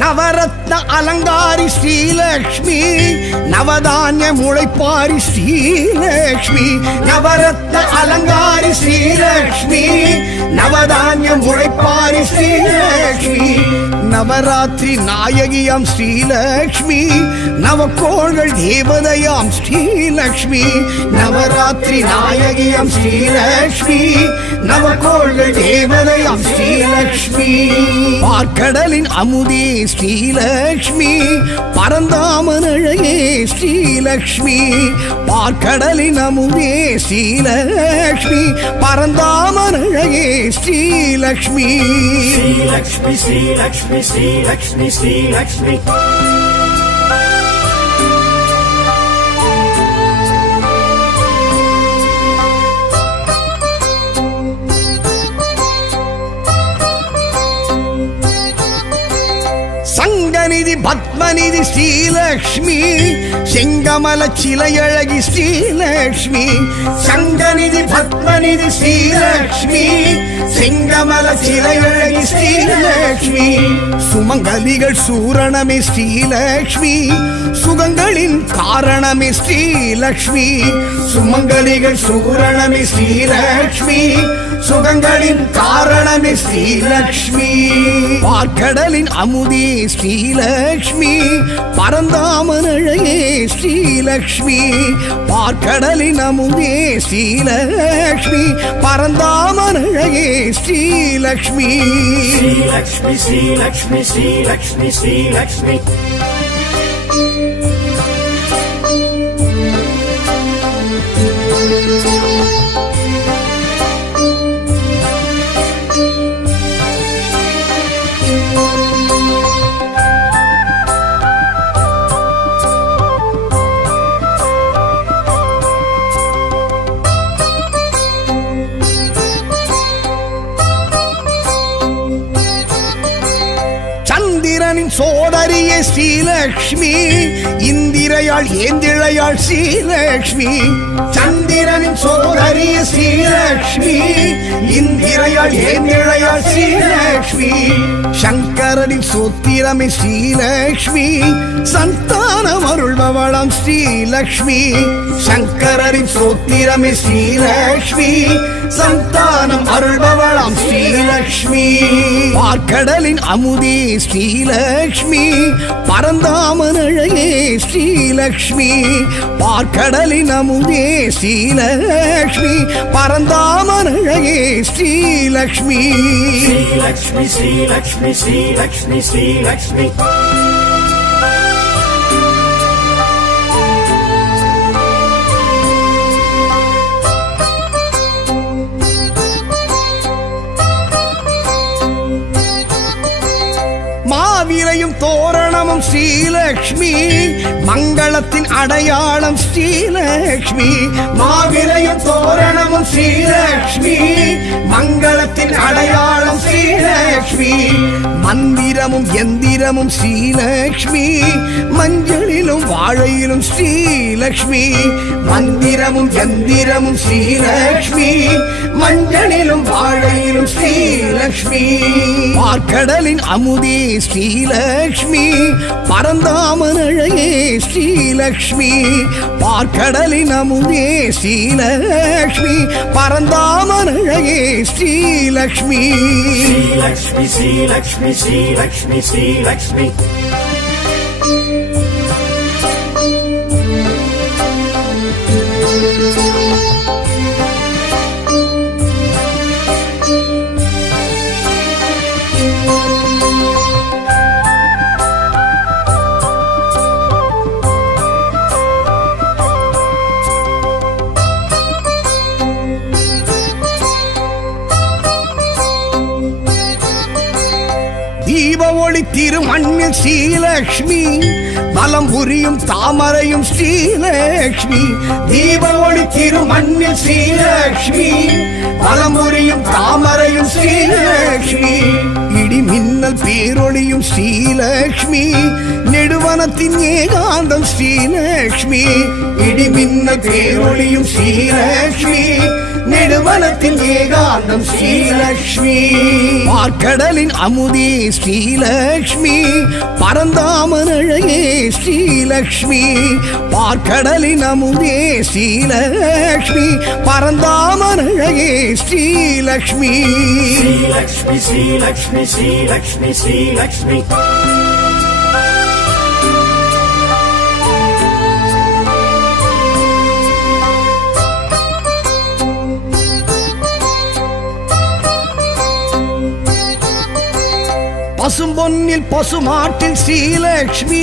நவரத்ன அலங்காரி ஸ்ரீலக்ஷ்மி நவதானிய முளைப்பாரி ஸ்ரீலக்ஷ்மி நவரத்ன அலங்காரி ஸ்ரீலக்ஷ்மி நவதானிய முளைப்பாரி ஸ்ரீலக்ஷ்மி நவராத்திரி நாயகியாம் ஸ்ரீலக்ஷ்மி நவக்கோள்கள் தேவதையாம் ஸ்ரீலக்ஷ்மி நவராத்திரி நாயகியாம் ஸ்ரீலக்ஷ்மி நவக்கோள்கள் தேவதையாம் ஸ்ரீலக்ஷ்மி பார்க்கடலின் அமுதே ஸ்ரீலக்ஷ்மி பரந்தாமன் அழகே ஸ்ரீலக்ஷ்மி பார்க்கடலின் அமுதே ஸ்ரீலக்ஷ்மி பரந்தாமன் அழகே ஸ்ரீலக்ஷ்மி ஸ்ரீலக்ஷ்மி ஸ்ரீலக்ஷ்மி ஸ்ரீலக்ஷ்மி ஸ்ரீலக்ஷ்மி சங்கநிதி பத்மநிதி ஸ்ரீலக்ஷ்மி செங்கமல சிலையழகி ஸ்ரீலக்ஷ்மி சங்கநிதி பத்மநிதி ஸ்ரீலக்ஷ்மி செங்கமல சிலையழகி ஸ்ரீலக்ஷ்மி சுமங்கலிகள் சூரணமே ஸ்ரீலக்ஷ்மி சுகங்களின் காரணமே ஸ்ரீலக்ஷ்மி சுமங்கலிகள் சூரணமே ஸ்ரீலக்ஷ்மி சுகங்களின் காரணமே ஸ்ரீலக்ஷ்மி பார்க்கடலின் அமுதே ஸ்ரீலக்ஷ்மி பரந்தாமன் அழகே ஸ்ரீலக்ஷ்மி பார்க்கடலின் அமுதே ஸ்ரீலக்ஷ்மி பரந்தாமன் அழகே ஸ்ரீலக்ஷ்மி ஸ்ரீலக்ஷ்மி ஸ்ரீலக்ஷ்மி ஸ்ரீலக்ஷ்மி ஸ்ரீலக்ஷ்மி சந்திரனின் சோதரியே ஸ்ரீலக்ஷ்மி இந்திரையாள் ஏந்திழையாள் ஸ்ரீலக்ஷ்மி சந்திரனின் சோதரியே ஸ்ரீலக்ஷ்மி இந்திரையாள் ஏந்திழையாள் ஸ்ரீலக்ஷ்மி சங்கரனின் சோத்திரமே ஸ்ரீலக்ஷ்மி சந்தானம் அருள்பவளாம் ஸ்ரீலக்ஷ்மி சங்கரனின் சோத்திரமே ஸ்ரீலக்ஷ்மி சந்தானம் அருள்பவளாம் ஸ்ரீலக்ஷ்மி பார்க்கடலின் அமுதே ஸ்ரீலக்ஷ்மி பரந்தாமன் அழகே ஸ்ரீலக்ஷ்மி பார்க்கடலின் அமுதே ஸ்ரீலக்ஷ்மி பரந்தாமன் அழகே ஸ்ரீலக்ஷ்மி ஸ்ரீலக்ஷ்மி ஸ்ரீலக்ஷ்மி ஸ்ரீலக்ஷ்மி ஸ்ரீலக்ஷ்மி மாவிலையும் தோரணமும் ஸ்ரீலக்ஷ்மி மங்களத்தின் அடையாளம் ஸ்ரீலக்ஷ்மி மாவிலையும் தோரணமும் ஸ்ரீலக்ஷ்மி மங்களத்தின் அடையாளம் ஸ்ரீலக்ஷ்மி மந்திரமும் எந்திரமும் ஸ்ரீலக்ஷ்மி மஞ்சளிலும் வாழையிலும் ஸ்ரீலக்ஷ்மி மந்திரமும் எந்திரமும் ஸ்ரீலக்ஷ்மி மஞ்சளிலும் வாழையிலும் ஸ்ரீலக்ஷ்மி பார்க்கடலின் அமுதே ஸ்ரீலக்ஷ்மி பரந்தாமன் அழகே ஸ்ரீலக்ஷ்மி பார்க்கடலின் அமுதே ஸ்ரீலக்ஷ்மி பரந்தாமன் அழகே ஸ்ரீலக்ஷ்மி ஸ்ரீலக்ஷ்மி ஸ்ரீலக்ஷ்மி ஸ்ரீலக்ஷ்மி ஸ்ரீலக்ஷ்மி தீப ஒளி திருமண்ணில் ஸ்ரீலக்ஷ்மி பலம் புரியும் தாமரையும் ஸ்ரீலக்ஷ்மி தீப ஒளி திருமண்ணில் ஸ்ரீலக்ஷ்மி பலம் புரியும் தாமரையும் ஸ்ரீலக்ஷ்மி இடி மின்னல் பேரொளியும் ஸ்ரீலக்ஷ்மி நெடுவனத்தின் ஏகாந்தம் ஸ்ரீலக்ஷ்மி இடி மின்னல் பேரொளியும் ஸ்ரீலக்ஷ்மி நெடுவனத்தின் ஏகாந்தம் ஸ்ரீலக்ஷ்மி பார்க்கடலின் அமுதே ஸ்ரீலக்ஷ்மி பரந்தாமன் அழகே ஸ்ரீலக்ஷ்மி பார்க்கடலின் அமுதே ஸ்ரீலக்ஷ்மி பரந்தாமன் அழகே ஸ்ரீலக்ஷ்மி ஸ்ரீலக்ஷ்மி ஸ்ரீலக்ஷ்மி ஸ்ரீலக்ஷ்மி ஸ்ரீலக்ஷ்மி பசும்பொன்னில் பசுமாட்டில் ஸ்ரீலக்ஷ்மி,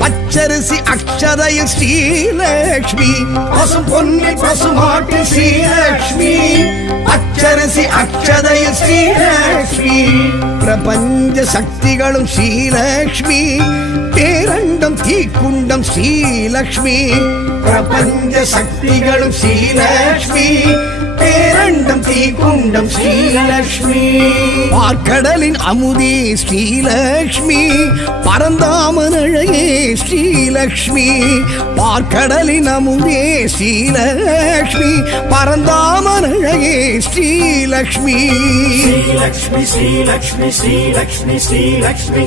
பச்சரிசி அக்ஷதையில் ஸ்ரீலக்ஷ்மி. பசும்பொன்னில் பசுமாட்டில் ஸ்ரீலக்ஷ்மி, பச்சரிசி அக்ஷதையில் ஸ்ரீலக்ஷ்மி. பிரபஞ்ச சக்திகளும் ஸ்ரீலக்ஷ்மி, பேரண்டம் தீக்குண்டம் ஸ்ரீலக்ஷ்மி. பிரபஞ்ச சக்திகளும் ஸ்ரீலக்ஷ்மி, பேரண்டம் தீக்குண்டம் ஸ்ரீலக்ஷ்மி. பார்க்கடலின் அமுதே ஸ்ரீலக்ஷ்மி, பரந்தாமன் அழகே ஸ்ரீலக்ஷ்மி. பார்க்கடலின் அமுதே ஸ்ரீலக்ஷ்மி, பரந்தாமன் அழகே ஸ்ரீலக்ஷ்மி. ஸ்ரீலக்ஷ்மி ஸ்ரீலக்ஷ்மி ஸ்ரீலக்ஷ்மி ஸ்ரீலக்ஷ்மி.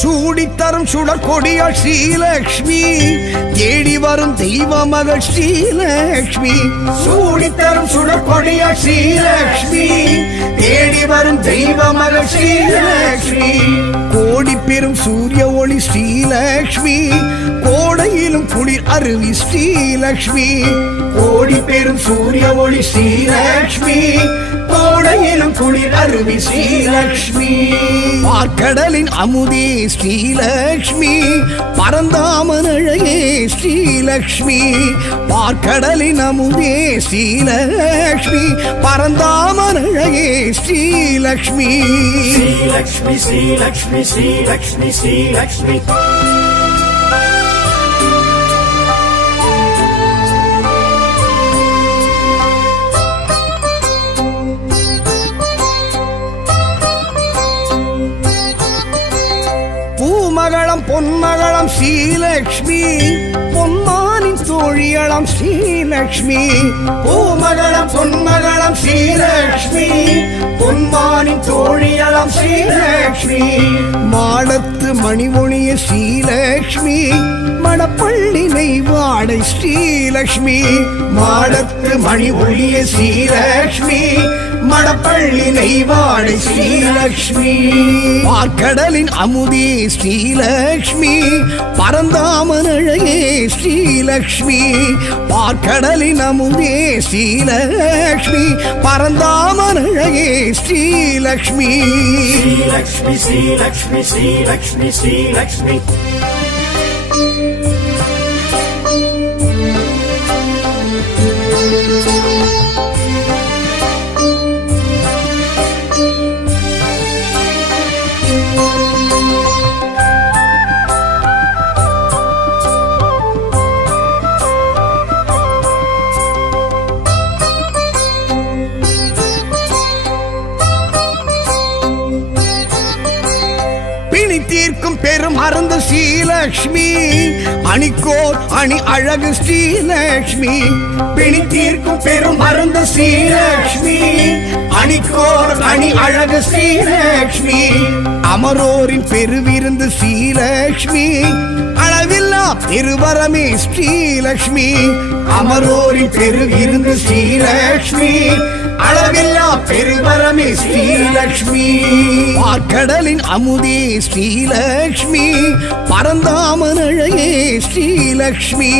சூடித்தரும் சுடர் கொடியாள் ஸ்ரீலக்ஷ்மி, தேடி வரும் தெய்வ மகள் ஸ்ரீலக்ஷ்மி. சூடித்தரும் சுடர் கொடியாள் ஸ்ரீலக்ஷ்மி, தேடி வரும் தெய்வ மகள் ஸ்ரீலக்ஷ்மி. கோடி பெரும் சூரிய ஒளி ஸ்ரீலக்ஷ்மி, கோடையிலும் குளிர் அருவி ஸ்ரீலக்ஷ்மி. கோடி பெரும் சூரிய ஒளி ஸ்ரீலக்ஷ்மி, கோடையிலும் குளிர் அருவி ஸ்ரீலக்ஷ்மி. பார்க்கடலின் அமுதே ஸ்ரீலக்ஷ்மி, பரந்தாமன் அழகே ஸ்ரீலக்ஷ்மி. பார்க்கடலின் அமுதே ஸ்ரீலக்ஷ்மி, பரந்தாமன் அழகே ஸ்ரீலக்ஷ்மி. ஸ்ரீலக்ஷ்மி ஸ்ரீலக்ஷ்மி ஸ்ரீலக்ஷ்மி ஸ்ரீலக்ஷ்மி. பூமகளம் பொன்மகளம் ஸ்ரீலக்ஷ்மி, பொன்மானின் தோழியளம் ஸ்ரீலக்ஷ்மி. பூமகளம் பொன்மகளம் ஸ்ரீலக்ஷ்மி, பொன்மானின் தோழியளம் ஸ்ரீலக்ஷ்மி. மாடத்து மணிமொழிய ஸ்ரீலக்ஷ்மி, மணப்பள்ளி நெய்வாடை ஸ்ரீலக்ஷ்மி. மாடத்து மணி ஒளிய ஸ்ரீலக்ஷ்மி, மணப்பள்ளி நெய்வாடை ஸ்ரீலக்ஷ்மி. பார்க்கடலின் அமுதே ஸ்ரீலக்ஷ்மி, பரந்தாமன் அழகே ஸ்ரீலக்ஷ்மி. பார்க்கடலின் அமுதே ஸ்ரீலக்ஷ்மி, பரந்தாமன் அழகே ஸ்ரீலக்ஷ்மி. ஸ்ரீலக்ஷ்மி ஸ்ரீலக்ஷ்மி ஸ்ரீலக்ஷ்மி ஸ்ரீலக்ஷ்மி. தீர்க்கும் பெரும் அருந்த ஸ்ரீலக்ஷ்மி, அணிக்கோர் அணி அழகு ஸ்ரீலக்ஷ்மி. பிணி தீர்க்கும் பெரும் அருந்த ஸ்ரீலக்ஷ்மி, அணிக்கோர் அணி அழகு ஸ்ரீலக்ஷ்மி. அமரோரின் பெருவிருந்து ஸ்ரீலக்ஷ்மி, அளவில்லா பெருவரமே ஸ்ரீலக்ஷ்மி. அமரோரின் பெருவிருந்து ஸ்ரீலக்ஷ்மி, அளவில்லா பெருவரமே ஸ்ரீலக்ஷ்மி. பார்க்கடலின் அமுதே ஸ்ரீலக்ஷ்மி, பரந்தாமன் அழகே ஸ்ரீலக்ஷ்மி.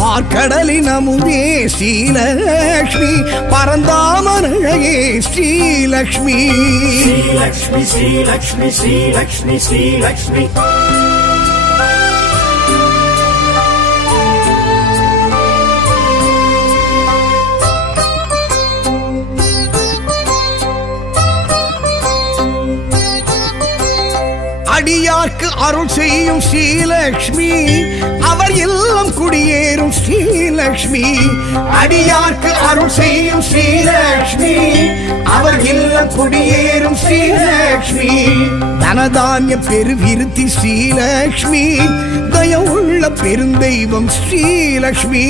பார்க்கடலின் அமுதே ஸ்ரீலக்ஷ்மி, பரந்தாமன் அழகே ஸ்ரீலக்ஷ்மி. ஸ்ரீலக்ஷ்மி ஸ்ரீலக்ஷ்மி ஸ்ரீலக்ஷ்மி ஸ்ரீலக்ஷ்மி. அடியார்க்கு அருள் செய்யும் ஸ்ரீலக்ஷ்மி, அவர் இல்லம் குடியேறும் ஸ்ரீலக்ஷ்மி. அடியார்க்கு அருள் செய்யும் ஸ்ரீலக்ஷ்மி, அவர் இல்லம் குடியேறும் ஸ்ரீலக்ஷ்மி. தனதானிய பெருவிருத்தி ஸ்ரீலக்ஷ்மி, தயவுள்ள பெருந்தெய்வம் ஸ்ரீலக்ஷ்மி.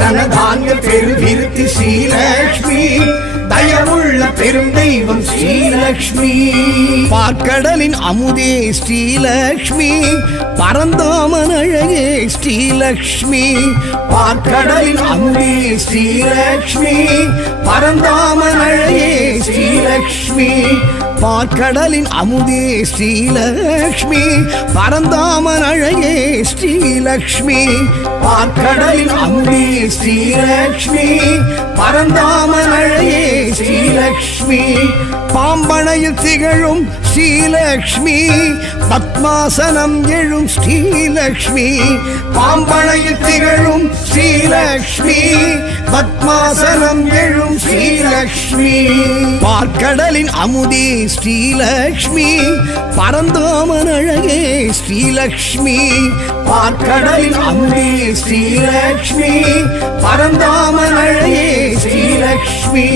தனதானிய பெருவிருத்தி ஸ்ரீலக்ஷ்மி, தயவுள்ள உள்ள பெரும் தெய்வம் ஸ்ரீலக்ஷ்மி. பார்க்கடலின் அமுதே ஸ்ரீலக்ஷ்மி, பரந்தாமன் அழகே ஸ்ரீலக்ஷ்மி. பார்க்கடலின் அமுதே ஸ்ரீலக்ஷ்மி, பரந்தாமன் அழகே ஸ்ரீலக்ஷ்மி. பார்க்கடலின் அமுதே ஸ்ரீலக்ஷ்மி, பரந்தாமன் அழகே ஸ்ரீலக்ஷ்மி. பார்க்கடலின் அமுதே ஸ்ரீலக்ஷ்மி, பரந்தாமன் அழகே ஸ்ரீலக்ஷ்மி. பாம்பனையில் திகழும் ஸ்ரீலக்ஷ்மி, பத்மாசனம் எழும் ஸ்ரீலக்ஷ்மி. பாம்பனையில் திகழும் ஸ்ரீலக்ஷ்மி, பத்மாசனம் எழும் ஸ்ரீலக்ஷ்மி. பார்க்கடலின் அமுதே ஸ்ரீலக்ஷ்மி, பரந்தாமன் அழகே ஸ்ரீலக்ஷ்மி. பார்க்கடலின் அமுதே ஸ்ரீலக்ஷ்மி, பரந்தாமன் அழகே ஸ்ரீலக்ஷ்மி.